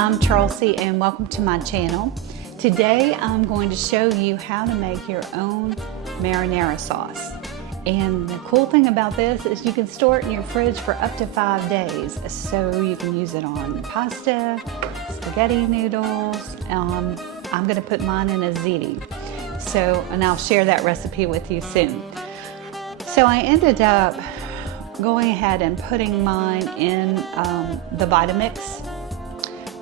I'm Chelsea and welcome to my channel. Today I'm going to show you how to make your own marinara sauce. And the cool thing about this is you can store it in your fridge for up to 5 days. So you can use it on pasta, spaghetti noodles. I'm going to put mine in a ziti. And I'll share that recipe with you soon. So I ended up going ahead and putting mine in the Vitamix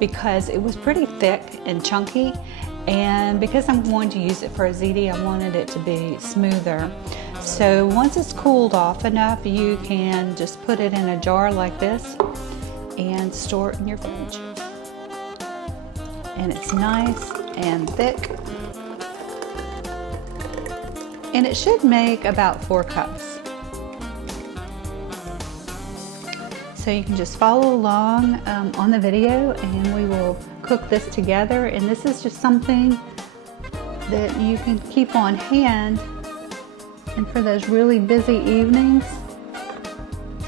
because it was pretty thick and chunky, and because I'm going to use it for a ziti, I wanted it to be smoother. So once it's cooled off enough, you can just put it in a jar like this and store it in your fridge. And it's nice and thick. And it should make about 4 cups. So you can just follow along on the video and we will cook this together. And this is just something that you can keep on hand. And for those really busy evenings,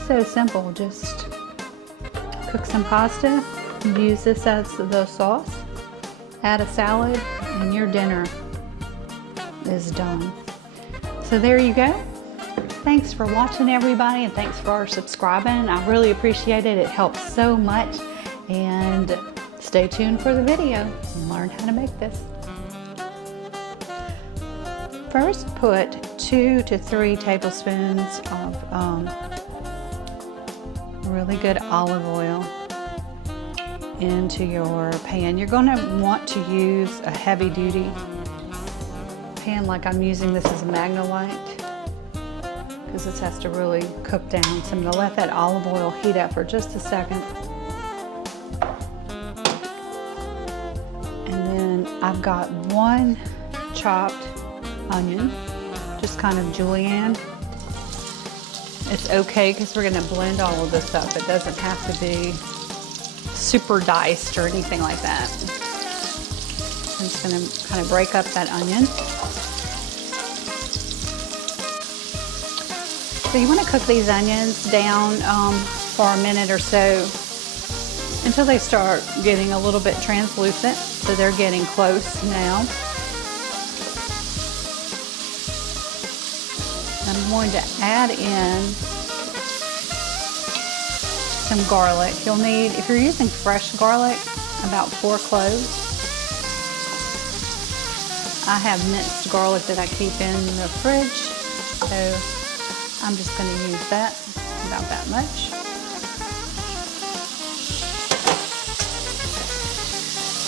so simple. Just cook some pasta, use this as the sauce, add a salad, and your dinner is done. So there you go. Thanks for watching, everybody, and thanks for subscribing. I really appreciate it. It helps so much. And stay tuned for the video and learn how to make this. First, put 2 to 3 tablespoons of really good olive oil into your pan. You're going to want to use a heavy-duty pan like I'm using. This is a Magnolite, because this has to really cook down. So I'm going to let that olive oil heat up for just a second. And then I've got 1 chopped onion, just kind of julienne. It's okay because we're going to blend all of this up. It doesn't have to be super diced or anything like that. I'm just going to kind of break up that onion. So you want to cook these onions down for a minute or so until they start getting a little bit translucent. So they're getting close now. I'm going to add in some garlic. You'll need, if you're using fresh garlic, about 4 cloves. I have minced garlic that I keep in the fridge, so I'm just going to use that, about that much.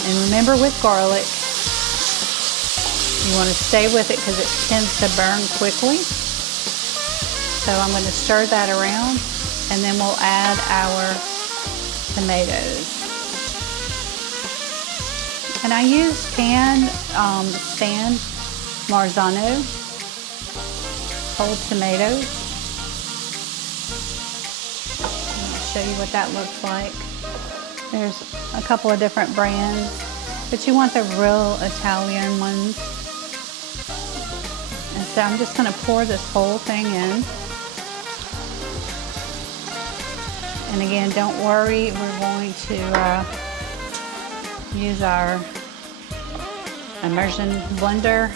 And remember, with garlic, you want to stay with it because it tends to burn quickly. So I'm going to stir that around, and then we'll add our tomatoes. And I use canned San Marzano whole tomatoes. Show you what that looks like. There's a couple of different brands, but you want the real Italian ones. And so I'm just going to pour this whole thing in. And again, don't worry, we're going to use our immersion blender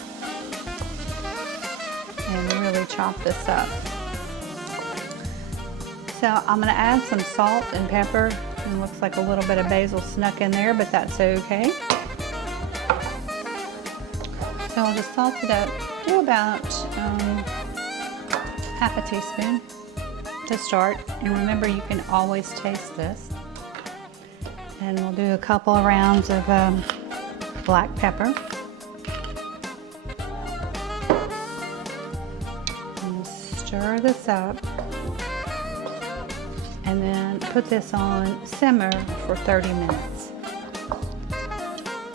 and really chop this up. So I'm going to add some salt and pepper, and it looks like a little bit of basil snuck in there, but that's okay. So I'll just salt it up, do about half a teaspoon to start. And remember, you can always taste this. And we'll do a couple of rounds of black pepper. And stir this up. And then put this on simmer for 30 minutes.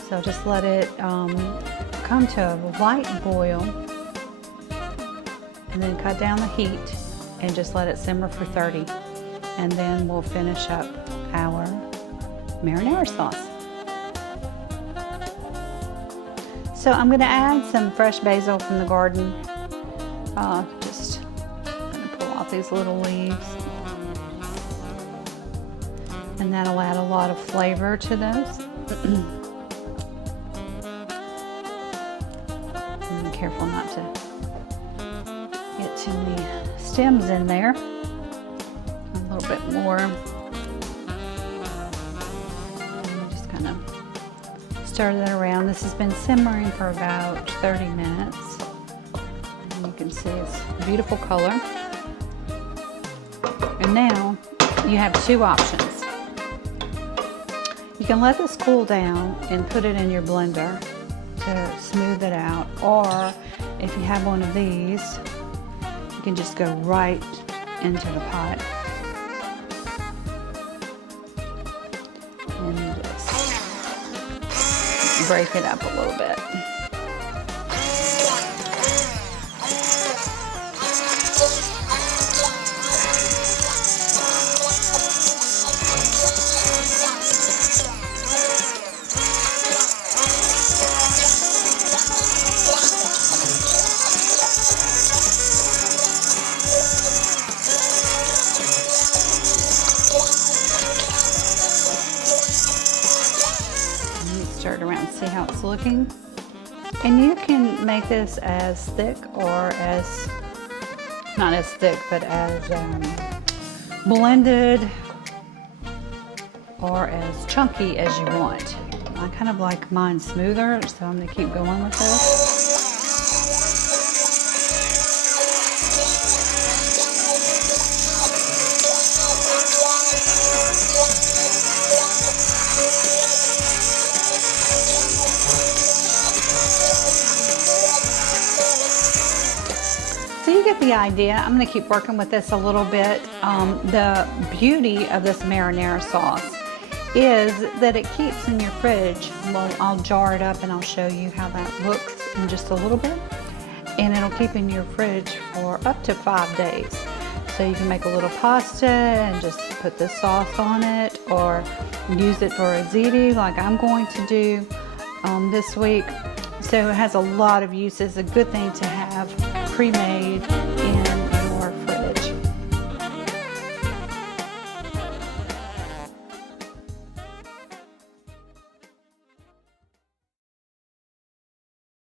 So just let it come to a light boil, and then cut down the heat and just let it simmer for 30. And then we'll finish up our marinara sauce. So I'm going to add some fresh basil from the garden. Just going to pull off these little leaves. and that'll add a lot of flavor to those. And be careful not to get too many stems in there. A little bit more. And just kind of stir that around. This has been simmering for about 30 minutes. And you can see it's a beautiful color. And now you have two options. You can let this cool down and put it in your blender to smooth it out, or if you have one of these, you can just go right into the pot and just break it up a little bit. Stir it around, see how it's looking. And you can make this as thick or as, not as thick, but as blended or as chunky as you want. I kind of like mine smoother, so I'm going to keep going with this. So you get the idea. I'm going to keep working with this a little bit. The beauty of this marinara sauce is that it keeps in your fridge. Well, I'll jar it up and I'll show you how that looks in just a little bit. And it'll keep in your fridge for up to 5 days. So you can make a little pasta and just put this sauce on it, or use it for a ziti like I'm going to do this week. So it has a lot of uses. A good thing to have pre-made in